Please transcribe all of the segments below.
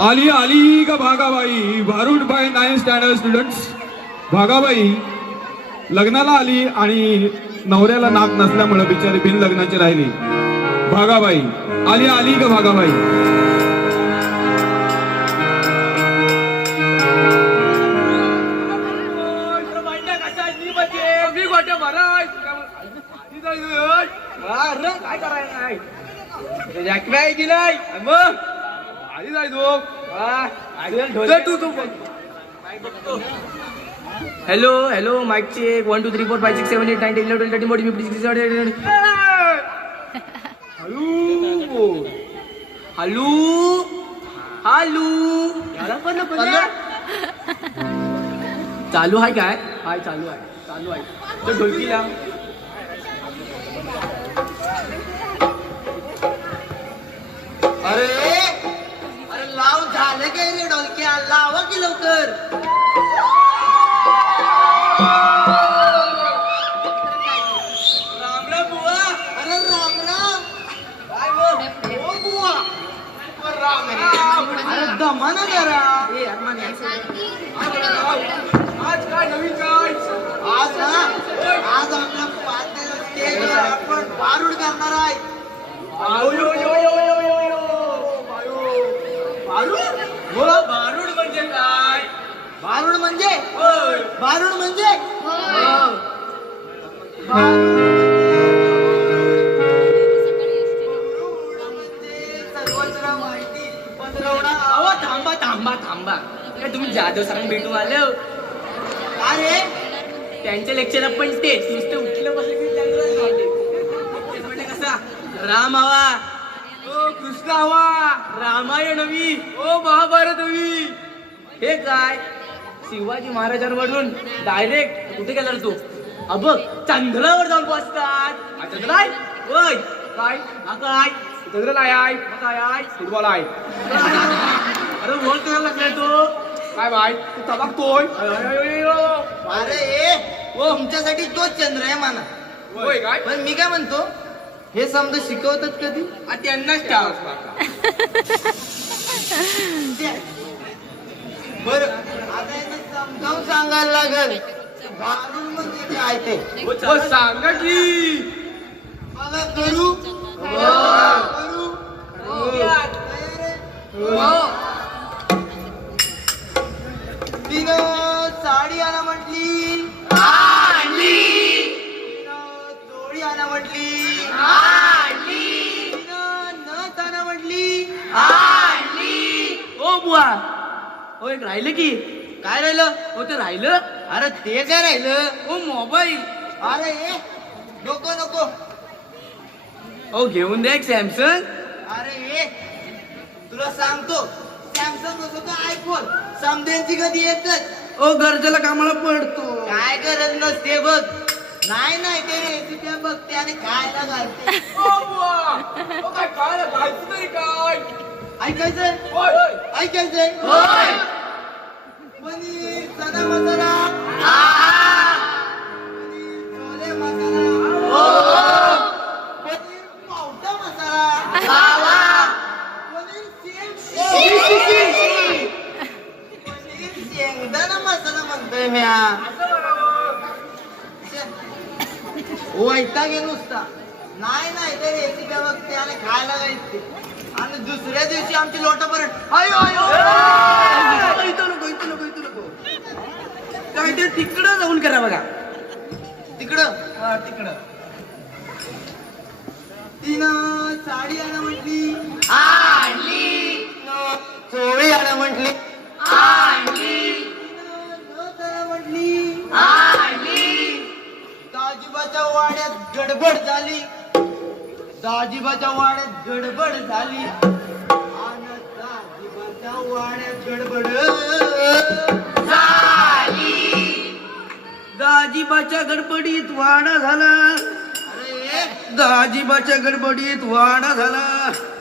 आली आली का भागाबाई भारूड बाय 9 स्टँडर्ड स्टुडंट्स. भागाबाई लग्नाला आली आणि नवऱ्याला नाक नसल्यामुळे बिचारी बिन लग्नाची राहिली. भागाबाई आली आली का भागाबाई. काय करायला दिलाय मग आधी जाय तू hello hello mic check 1 2 3 4 5 6 7 8 9 10 11 12 13 14 15 16 17 hello hello चालू आहे काय हाय चालू आहे तो ढोलकीला अरे अरे लाव झालं काय रे ढोलक्या लावा की लवकर. राम राम बुवा. अरे राम राम काय बोल ओ बुवा राम राम. अरे दमाना जरा आज काय नवीन काय आज ना आज आपल्या 5 दिवस स्टेजवर आपण भारूड करणार आहे. भारूड म्हणजे काय. भारूड म्हणजे भारूड म्हणजे सर्वत्र माहिती पसरवणं. अहो थांबा थांबा थांबा काय तुम्ही जाधव सरांना भेटून आले हो. अरे त्यांच्या लेक्चर पण तेच नुसते उठलं बसले की तेच म्हणजे कसा राम हवा ओ कृष्ण हवा रामायण हवी ओ महाभारत हवी. हे काय शिवाजी महाराजांवरून डायरेक्ट कुठे गेला रे तू बघ चंद्रावर जाऊन बसतात. चंद्र आहे होय काय काय चंद्र काय आहे फुटबॉल आहे. अरे बोल करायला लागलाय तो काय बाय तू चबाकतोय. अरे तुमच्यासाठी तोच चंद्र आहे म्हणा. होय काय पण मी काय म्हणतो हे समजा शिकवतात कधी त्यांनाच बर आता यांना समजावून सांगायला लागल भारूड म्हणजे काय ते. सांगा की बघा करू तिनं साडी आणा म्हटली चोळी आणा म्हटली नथ आणा म्हटली ओ बुवा हो एक राहिलं की काय राहिलं. हो ते राहिलं अरे ते काय राहिलं. ओ मोबाईल अरे नको नको. ओ घेऊन द्या एक सॅमसंग. अरे तुला सांगतो सॅमसंग नको का आयफोन समध्यांची कधी एकच. ओ गरजेला कामाला पडतो. काय गरज नसते बघ. नाही नाही ते रेसिपी बघते आणि खायला घालते. काय खायला घालतो तरी काय ऐकायचंय ऐकायचंय पनीर चना मसाला पनीर छोले मसाला पनीर पावटा मसाला पनीर शेंगदाणा मसाला म्हणतोय म्या. वैताग आहे नुसता. नाही नाही ते रेसिपी बघते आणि खायला जायचे आणि दुसऱ्या दिवशी आमची लोटापर्यंत अयो अयो इथं नको काय ते तिकडं जाऊन करा बघा तिकडं तिनं साडी आणा म्हटली चोळी आणा म्हटली नथ आणा म्हटली दाजीबाच्या वाड्यात गडबड झाली आणि दाजीबाच्या वाड्यात गडबड दाजीबाच्या गडबडीत वाडा झाला. अरे दाजीबाच्या गडबडीत वाडा झाला.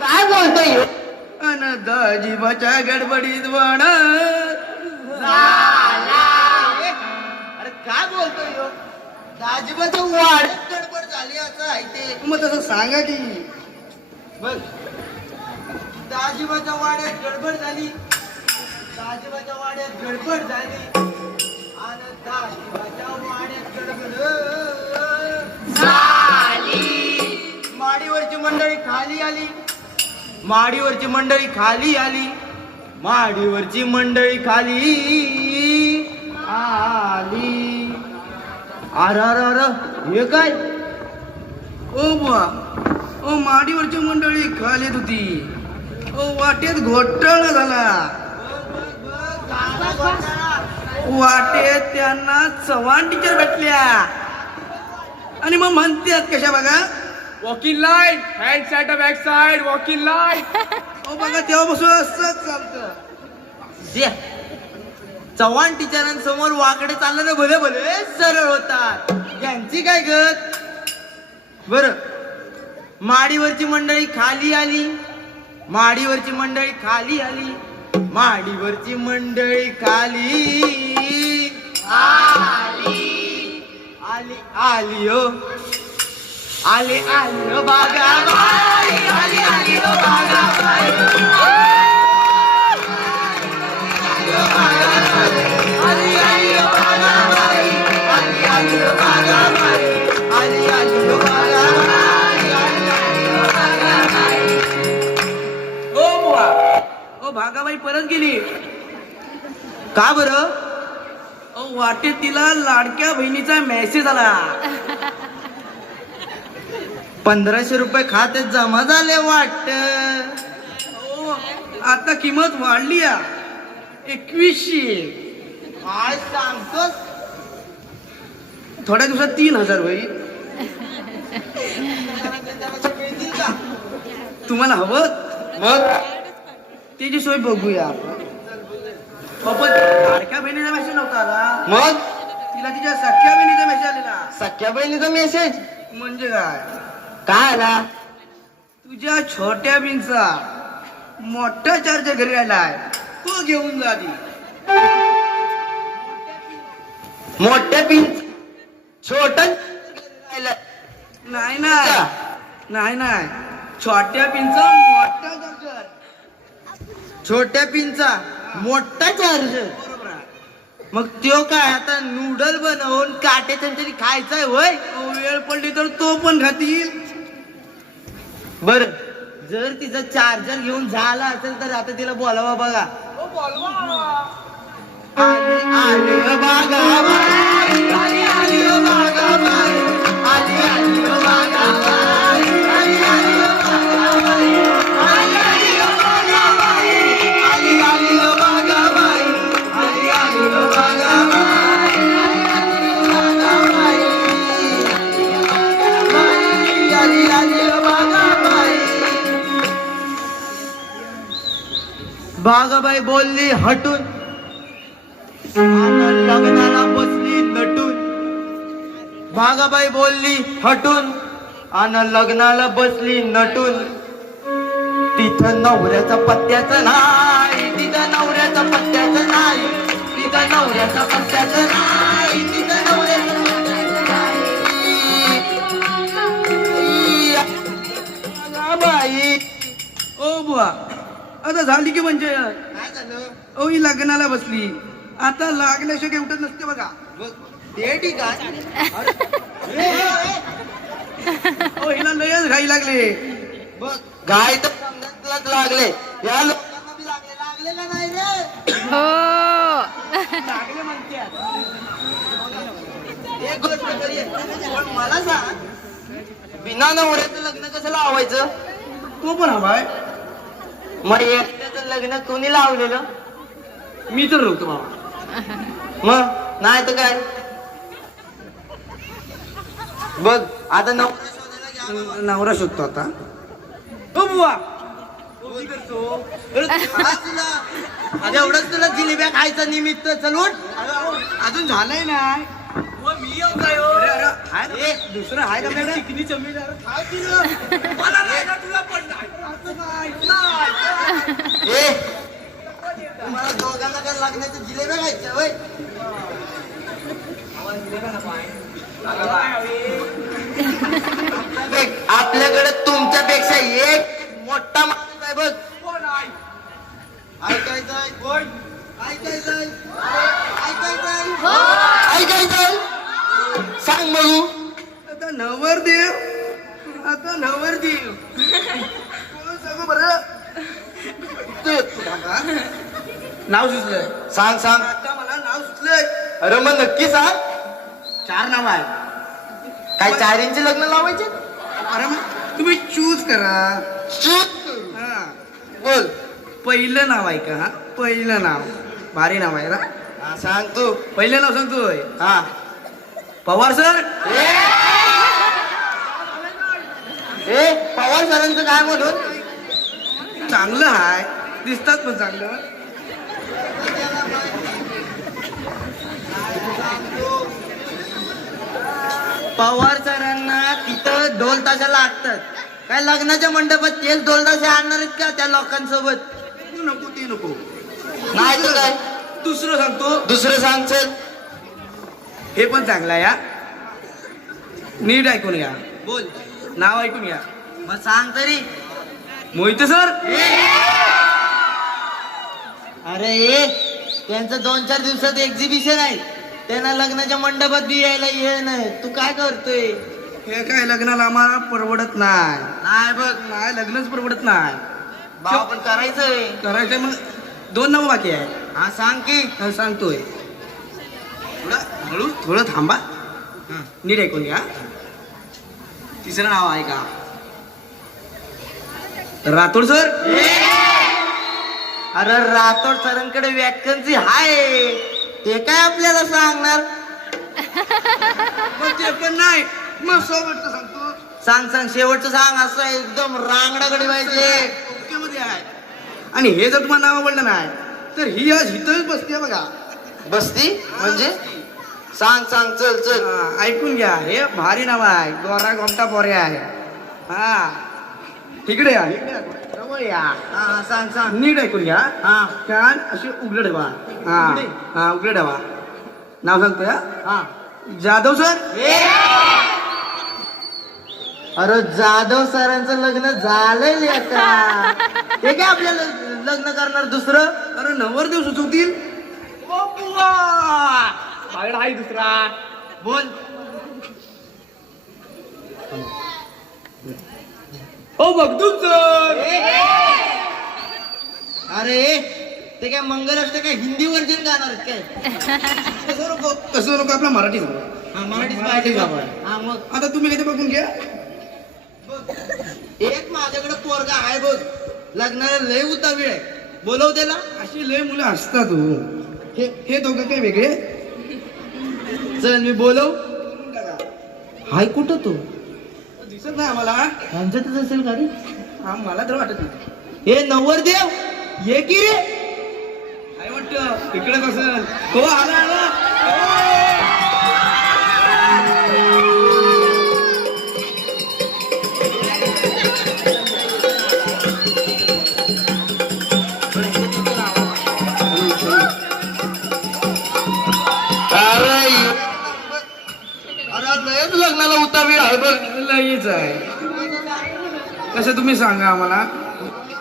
काय बोलतोय अन दाजीबाच्या गडबडीत वाडा अरे काय बोलतोय दाजीबाच्या वाड्यात गडबड झाली असं आहे ते. मग तसं सांगा की बघ दाजीबाच्या वाड्यात गडबड झाली दाजीबाच्या वाड्यात गडबड झाली आणि दाजीबाच्या वाड्यात गडबड माडीवरची मंडळी खाली आली माडीवरची मंडळी खाली आली माडीवरची मंडळी खाली आली अर अर अर हे काय ओ बुवा ओ माडीवरची मंडळी खाली होती ओ वाटेत घोटाळा झाला वाटेत त्यांना चव्हाण टीचर भेटल्या आणि मग म्हणतात कशा बघा walking line hand side back side walking line ओ बघा तेव्हापासून असंच चालतं जे चव्हाण टीचरांसमोर वाकडे चालणारे भले भले सरळ होतात यांची काय गत बर माडीवरची मंडळी खाली आली माडीवरची मंडळी खाली आली माडीवरची मंडळी खाली आली आली आली हो आली आली हो बागा आली आली आली हो बागा ओ बुवा ओ भागाबाई परत गेली का बरं ओ वाटेत तिला लाडक्या बहिणीचा मेसेज आला 1500 रुपये खात्यात जमा झाले वाटत ओ आता किंमत वाढली 2100 काय सांगतोस थोड्या दिवसात 3000 होईल तुम्हाला हवं मग त्याची सोय बघूया बाबा लाडक्या बहिणीचा मेसेज नव्हता आला मग तिला तिच्या सख्या बहिणीचा मेसेज आलेला सख्या बहिणीचा मेसेज म्हणजे काय काय आला तुझ्या छोट्या बिनचा मोठा चार्जर घरी आलाय तो घेऊन जा ती मोठ्या पिन छोट नाही नाही छोट्या पिनचा मोठा चार्जर छोट्या पिनचा मोठा चार्जर बरोबर आहे मग त्यो काय आता नूडल बनवून काटे चमच्यानी खायचाय होय अहो, वेळ पडली तर तो पण खातील बर जर तिचा चार्जर घेऊन झाला असेल तर आता तिला बोलावा बघा आली आली ओ बागाबाई, आली आली ओ बागाबाई, आली आली ओ बागाबाई, आली आली ओ बागाबाई, आली आली ओ बागाबाई, आली आली ओ बागाबाई, आली आली ओ बागाबाई, आली आली ओ बागाबाई. बागाबाई बोलली हटून आणि लग्नाला बसली नटून बागाबाई बोलली हटून आणि लग्नाला बसली नटून तिथं नवऱ्याचा पत्त्याचं नाही तिथं नवऱ्याचा पत्त्याचं नाही तिथं नवऱ्याचा पत्त्याचं नाही तिथं नवऱ्याचा बाई ओ बुवा आता झाली की म्हणजे काय झालं ओ ही लग्नाला बसली आता लागल्याशिवाय काही उठत नसते बघा ते ठीक आहे ओ हिला लयच घाई लागले बघ गाय तर समजायलाच लागले या लोकांना बी लागले का नाही रे लागले म्हणतात एक गोष्ट तरी आहे. पण मला सांग बिना नवऱ्याचं लग्न कसं लावायचं तो पण हवाय मग एकट्याचं लग्न कोणी लावलेलं मी तर रोखतो बाबा मग नाही तर काय बघ आता नवरा शोधायला घ्या बाबा. नवरा शोधतो आता ओ बुवा आता एवढंच तुला जिलेब्या खायचं निमित्त चल उठ अजून झालंय नाही मी येऊ काय हो? अरे, अरे, हाय ना? दुसरं आहे का आपल्याकडे? चिकनी जमीदार खाय तिला. मला नाही ना तुला पण नाही. ए, तुम्हाला दोघांना काय लग्नाच्या जिलेब्या खायच्या होय आपल्याकडे तुमच्यापेक्षा एक मोठा माणूस आहे बघ कोण आहे ऐकायचं आहे कोण ऐकायचंय ऐकायचंय सांग बघू. आता नवरदेव कोण सांगू बरं? तू काका नाव सुचलंय. सांग सांग. आता मला नाव सुचलंय. अरे मग नक्की सांग. 4 नाव आहे. काय 4 लग्न लावायचे? अरे मग तुम्ही चूज करा. हा. बोल. पहिलं नाव आहे का? पहिलं नाव भारी नाव आहे ना. हा, सांग तू. पहिलं नाव सांगतोय. हा पवार सर. ए पवार सरांचं काय म्हणून? चांगलं आहे, दिसतात पण चांगलं. पवार सरांना तिथं ढोल ताशा लागतात. काय लग्नाच्या मंडपात तेच ढोल ताशा आणणार आहेत का त्या लोकांसोबत? तू नको ते नको. नाही तर काय? दुसरं सांगतो. दुसरं सांग चल. हे पण चांगलं आहे. नीट ऐकून घ्या. बोल. नाव ऐकून घ्या. मग सांग तरी. मोहिते सर. अरे त्यांचं 2-4 दिवसात एक्झिबिशन आहे. त्यांना लग्नाच्या मंडपात बी यायला ये नाही. तू काय करतोय? हे काय लग्नाला आम्हाला परवडत नाही. नाही बघ. नाही लग्नच परवडत नाही. भाव पण करायचंय. करायचं मग 2 नाव बाकी आहे. हा सांग की. हा, सांगतोय. थोडं थांबा. नीट ऐकून घ्या. तिसरं नाव आहे का? राठोड सर. अरे राठोड सरांकडे वॅकन्सी आहे. ते काय आपल्याला सांगणार? मग ते पण नाही. मग सोबतचं सांगतो. सांग सांग. शेवटचं सांग. असं एकदम रांगडाकडे पाहिजे. ओकेमध्ये आहे. आणि हे जर तुम्हाला नाव आवडलं नाही तर ही आज इथंच बसते बघा. बसती म्हणजे? सांग सांग. चल चल. हा, ऐकून घ्या. हे भारी नाव आहे. गोरा गोमटा पोरे आहे. हा इकडे या. इकडे या. जवळ या. हा हा, सांग सांग. नीट ऐकून घ्या. हा कान असे उघडे ठेवा. हा हा उघडे ठेवा. नाव सांगतोय. हा. जाधव सर. अरे जाधव सरांचं लग्न झालंय आता. ते काय आपल्याला लग्न करणार दुसरं? अरे नवरदेव सुचवतील. आहे दुसरा. बोल. हो बघतो सर. अरे ते काय मंगलाष्टक काय हिंदी वर्जन गाणार आहेत काय? कसं नको आपला मराठी सांगू. हा मराठीच पाहिजे का आपण? हा मग आता तुम्ही किती बघून घ्या. एक माझ्याकडे पोरगा आहे बघ. लग्नाला लय उतावीळ आहे. बोलव त्याला. अशी लय मुलं असतात हो. हे दोघं काय वेगळे? चल मी बोलव. हाय कुठं तू? दिसत नाही आम्हाला. यांच्यातच असेल गाडी. हा मला तर वाटत नाही. हे नवरदेव ये की रे. काय वाटतं इकडेच असेल. हो आला आला. अरे लग्नाला उतावीळ आहे बघ. लईच आहे. कसं तुम्ही सांगा आम्हाला.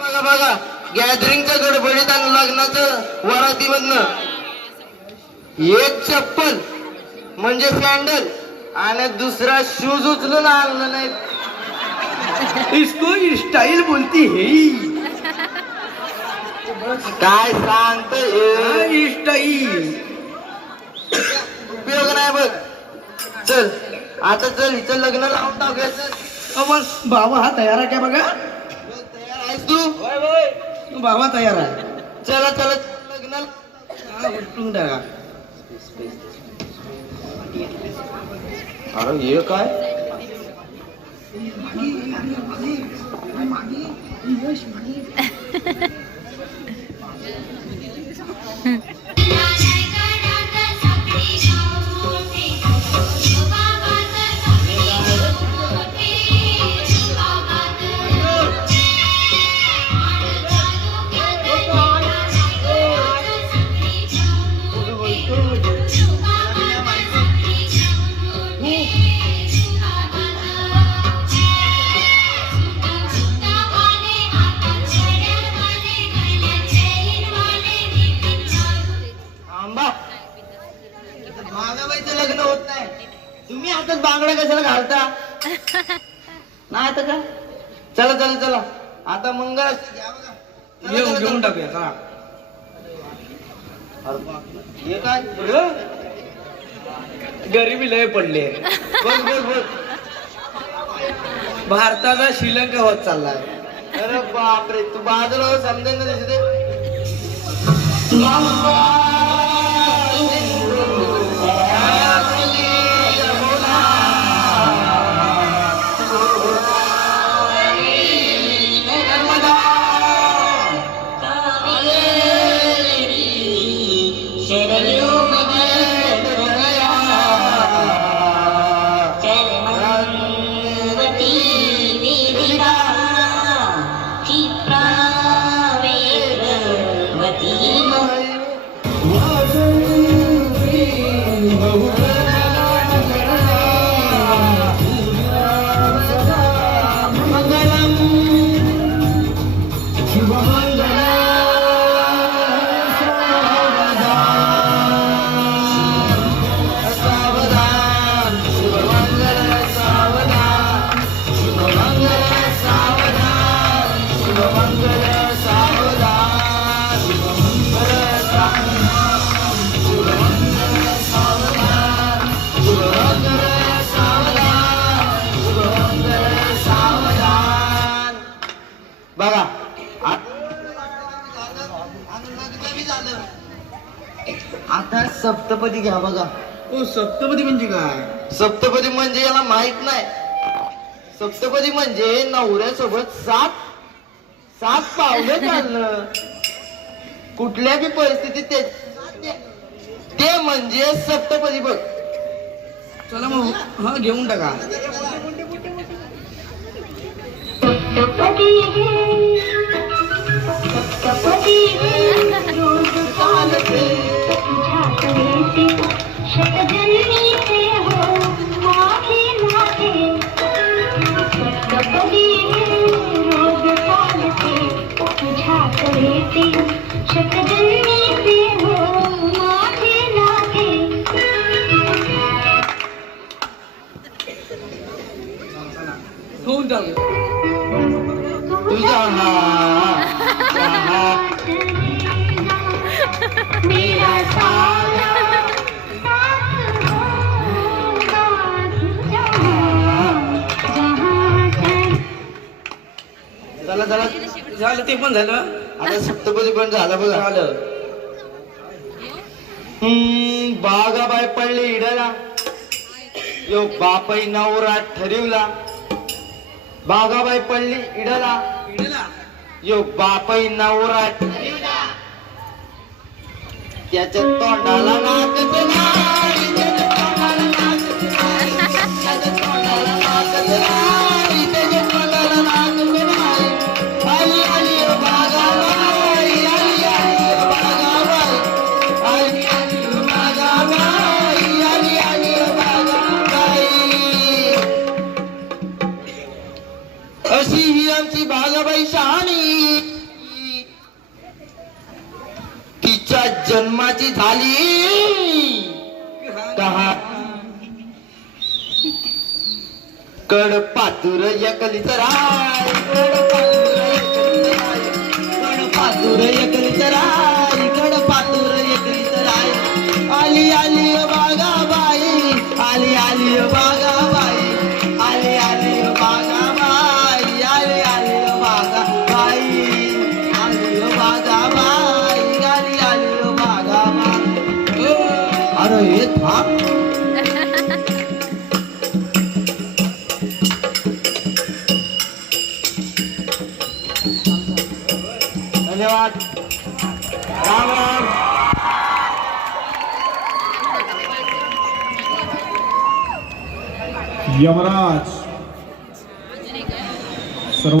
बघा बघा गॅदरिंगच्या गडबडीत आणि लग्नाचं वरातीमधनं एक चप्पल म्हणजे सँडल आणि दुसरा शूज उचलून आणलं नाही. इसको स्टाईल बोलती है. काय सांगतोय? स्टाईल. उपयोग नाही बघ. चल आता चल हिचं लग्न लावून टाकूया. चल. मग बाबा हा तयार आहे का बघा. तयार आहेस तू? बाबा तयार आहे. चला चला लग्नाला. हा, उठून टाका. अरे हे काय? एकच बांगड्या कशाला घालता नाही तर काय चला चला चला आता मंगळ घेऊन टाकूया चला. हे काय गरिबी लय पडली. बघ बघ बघ भारताचा श्रीलंका होत चाललाय. अरे बापरे तू बाजूला समजेल ना दिसते बघा आता सप्तपदी घ्या बघा. ओ सप्तपदी म्हणजे काय? सप्तपदी म्हणजे याला माहित नाही. सप्तपदी म्हणजे नवऱ्यासोबत सात सात पावलं चालणं कुठल्या बी परिस्थितीत ते म्हणजे सप्तपदी बघ. चला मग हा घेऊन टाका. होऊन टाकू. तुझा चला चला झालं ते पण झालं. आता सप्तपदी पण झालं बघा. झालं. बागाबाई पडली इडला यो बापाई नवरा ठरिवला. बागाबाई पडली इडला इडला. यो बापाई नवरा ठरिवला. त्याच्या तोंडाला नाकच नाही, त्याच्या तोंडाला नाकच नाही, त्याच्या तोंडाला नाकच नाही, त्याच्या तोंडाला नाकच नाही. आली आली ओ बागाबाई, आली आली ओ बागाबाई, आली आली ओ बागाबाई, आली आली ओ बागाबाई. अशी ही आमची बागाबाई शहाणी. तिच्या जन्माची झाली कहा कडपातूर एकलीच राय, कडपातूर एकलीच राय, कडपातूर एकलीच राय, कडपातूर एकलीच राय. आली आली ओ बागाबाई, आली आली ओ बागाबाई, आली आली ओ बागाबाई, आली आली ओ बागाबाई, आली ओ बागाबाई, आली आली ओ बागाबाई. अरे हे थांब. धन्यवाद. राम राम. यमराज